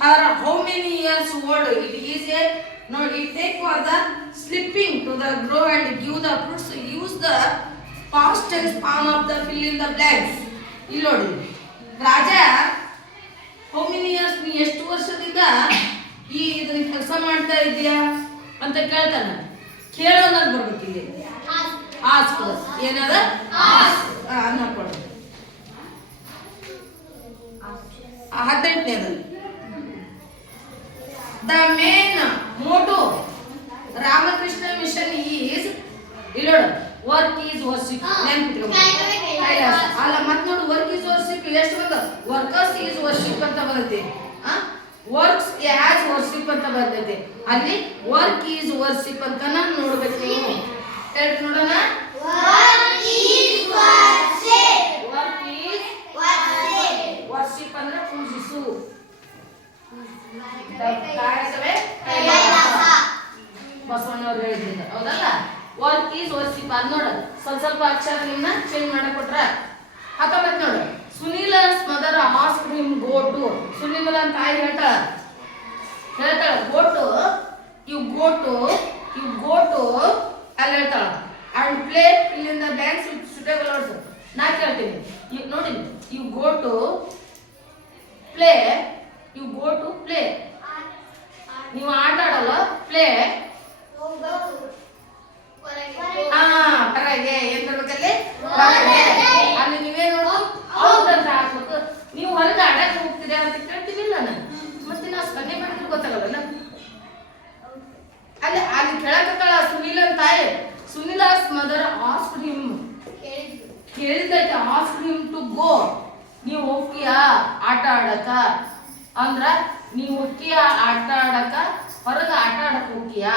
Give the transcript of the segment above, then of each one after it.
her how many years old? It is a no. It take for the slipping to the grow and give the fruits. Use the past tense form of the fill in the blanks. ಇಲ್ಲಿ ನೋಡಿ ರಾಜ how many years ನೀ ಎಷ್ಟು ವರ್ಷದಿಂದ ಈ ಇದನ್ನ ಕೆಲಸ ಮಾಡ್ತಾ ಇದೀಯಾ ಅಂತ ಕೇಳ್ತಾನೆ. ಕೇಳೋನಾದ್ರು ಬರ್ಬೇಕು ಇಲ್ಲಿ. ಆಸ್ಕ್ ಏನದ ಅನ್ನ ಕೊಡು. 18ನೇದು the main motto Ramakrishna Mission is ಇಲ್ಲೋಡು ವರ್ಕ್ ಈಸ್ ವರ್ಷಿಪ್ ಅಲ್ಲ ಮತ್ ನೋಡು ವರ್ಕ್ ಈಸ್ ವರ್ಷಿಪ್ ಎಷ್ಟು ಬಂದ ವರ್ಕರ್ಸ್ ಈಸ್ ವರ್ಷಿಪ್ ಅಂತ ಬರುತ್ತೆ. ವರ್ಕ್ಸ್ ಆಸ್ ವರ್ಷಿಪ್ ಅಂತ ಬರ್ತೈತೆ. ಅಲ್ಲಿ ವರ್ಕ್ ಈಸ್ ವರ್ಷಿಪ್ ಅಂತ ನಾನು ನೋಡ್ಬೇಕು. ನೀವು ಹೇಳ್ರಿ ನೋಡೋಣ. ವರ್ಕ್ ಈಸ್ ವರ್ಷಿಪ್ ಅಂದ್ರೆ ಪೂಜಿಸು. ಬಸವಣ್ಣವ್ರು ಹೇಳಿದ್ರು ಹೌದಲ್ಲ. ವರ್ಕ್ ಈಸ್ ವರ್ಷಿಪ್ ಅದ್ ನೋಡು ಸ್ವಲ್ಪ ಅಕ್ಷರಗಳನ್ನ ಚೇಂಜ್ ಮಾಡಕ್ ಕೊಟ್ರ. 19 ನೋಡು Sunil's mother ask him go to. ಸುನೀಲ ತಾಯಿ ಹೇಳ್ತಾಳ go to you go to ಅಲ್ಲಿ ಹೇಳ್ತಾಳ and play fill in the blanks with suitable words. ನಾ ಕೇಳ್ತೀನಿ ನೋಡಿ ಯು ಗೋ ಟು ಪ್ಲೇ ನೀವು ಆಟ ಆಡಲ್ಲ ಪ್ಲೇ ಹೊರಗೆ ಏನ್ ಬರ್ಬೇಕಲ್ಲಿ ಅಲ್ಲಿ ನೀವೇನ್ ನೋಡು ಹೌದಂತ ಹಾಕ್ಬೇಕು. ನೀವು ಹೊರಗೆ ಆಡಕ್ಕೆ ಹೋಗ್ತೀರಾ ಅಂತ ಕೇಳ್ತೀವಿಲ್ಲ ನಾನು ಮತ್ತೆ ನಾವು ಸ್ಪಂದನೆ ಮಾಡಿದ್ರೆ ಗೊತ್ತಾಗಲ್ಲ. ಅಲ್ಲಿ ಅಲ್ಲಿ ಕೇಳಕತ್ತಾಳ ಸುನೀಲನ್ ತಾಯಿ. ಸುನೀಲಾಸ್ ಮದರ್ ಆಸ್ಕ್ ಹಿಮ್ ಕೇಳಿದೈತೆ ಆಸ್ಕ್ ಹಿಮ್ ಟು ಗೋ. ನೀವು ಹೋಗ್ತೀಯಾ ಆಟ ಆಡಕ ಅಂದ್ರ ನೀವು ಹೋಗ್ತೀಯಾ ಆಟ ಆಡಕ ಹೊರಗೆ ಆಟ ಆಡಕ್ ಹೋಗ್ತೀಯಾ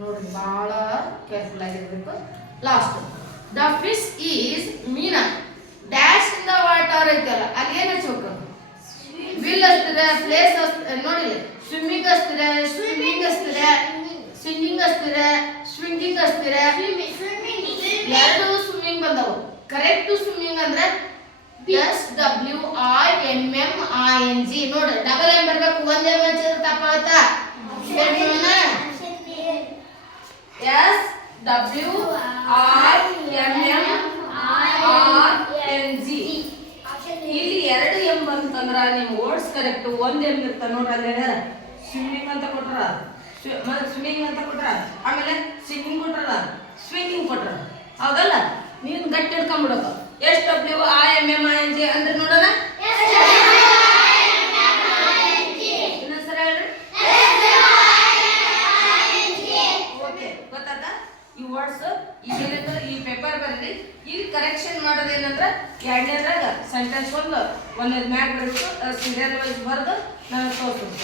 ನೋಡ್ರಿ ಬಹಳ ಕೇರ್ಫುಲ್ ಆಗಿರ್ಬೇಕು. Last the fish is Meena dash in the water ಐತಲ್ಲ ಅಲ್ಲಿ ಏನ್ ಹಚ್ಬೇಕು ವಿಲ್ ಹಚ್ತೀರ ಪ್ಲೇಸ್ ನೋಡಿ ಸ್ವಿಮ್ಮಿಂಗ್ ಹಚ್ತೀರ ಸ್ವಿಮ್ಮಿಂಗ್ ಹಚ್ತೀರ ಎರಡು ಸ್ವಿಮ್ಮಿಂಗ್ ಬಂದವು. ಕರೆಕ್ಟ್ ಸ್ವಿಮ್ಮಿಂಗ್ ಅಂದ್ರೆ SWIMMING ನೋಡ್ರಿ ಡಬಲ್ ಎಂ ಬರ್ಬೇಕು. ಒಂದ್ ಎಂ ಹಚ್ಚಿದ್ರೆ ತಪ್ಪಾಗತ್ತ. SWIMMING ಇಲ್ಲಿ 2 ಎಂ ಬಂತಂದ್ರ ನಿಮ್ ವರ್ಡ್ಸ್ ಕರೆಕ್ಟ್. 1 ಎಂ ಇರ್ತ ನೋಡ್ರಿ ಅಲ್ಲಿ ಹೇಳ್ಯಾರ ಸ್ವಿಮ್ಮಿಂಗ್ ಅಂತ ಕೊಟ್ರ ಸ್ವಿಮ್ಮಿಂಗ್ ಅಂತ ಕೊಟ್ರ ಆಮೇಲೆ ಸಿಂಗಿಂಗ್ ಕೊಟ್ರ ಸ್ವಿಂಗಿಂಗ್ ಕೊಟ್ರ ಹೌದಲ್ಲ. ನೀನ್ ಗಟ್ಟಿ ಹಿಡ್ಕೊಂಡ್ಬಿಡಕ SWIMMING ಅಂದ್ರೆ ನೋಡೋಣ. ಇನ್ನೊಂದ್ಸಲ ಹೇಳ್ರಿ. ಓಕೆ ಗೊತ್ತಾದ ಈ ವರ್ಡ್ಸ್ ಈಗೇನಂದ್ರ ಈ ಪೇಪರ್ ಬರಲಿ. ಇಲ್ಲಿ ಕರೆಕ್ಷನ್ ಮಾಡೋದೇನಂದ್ರ 2ನೇದ್ರಾಗ ಸೆಂಟೆನ್ಸ್ ಒಂದನೇದ್ ಮ್ಯಾಗ್ ಬರೀತು ಸೀರಿಯಲ್ ವೈಸ್ ಬರೆದು ನಾನು ತೋರಿಸ್ಬೇಕು.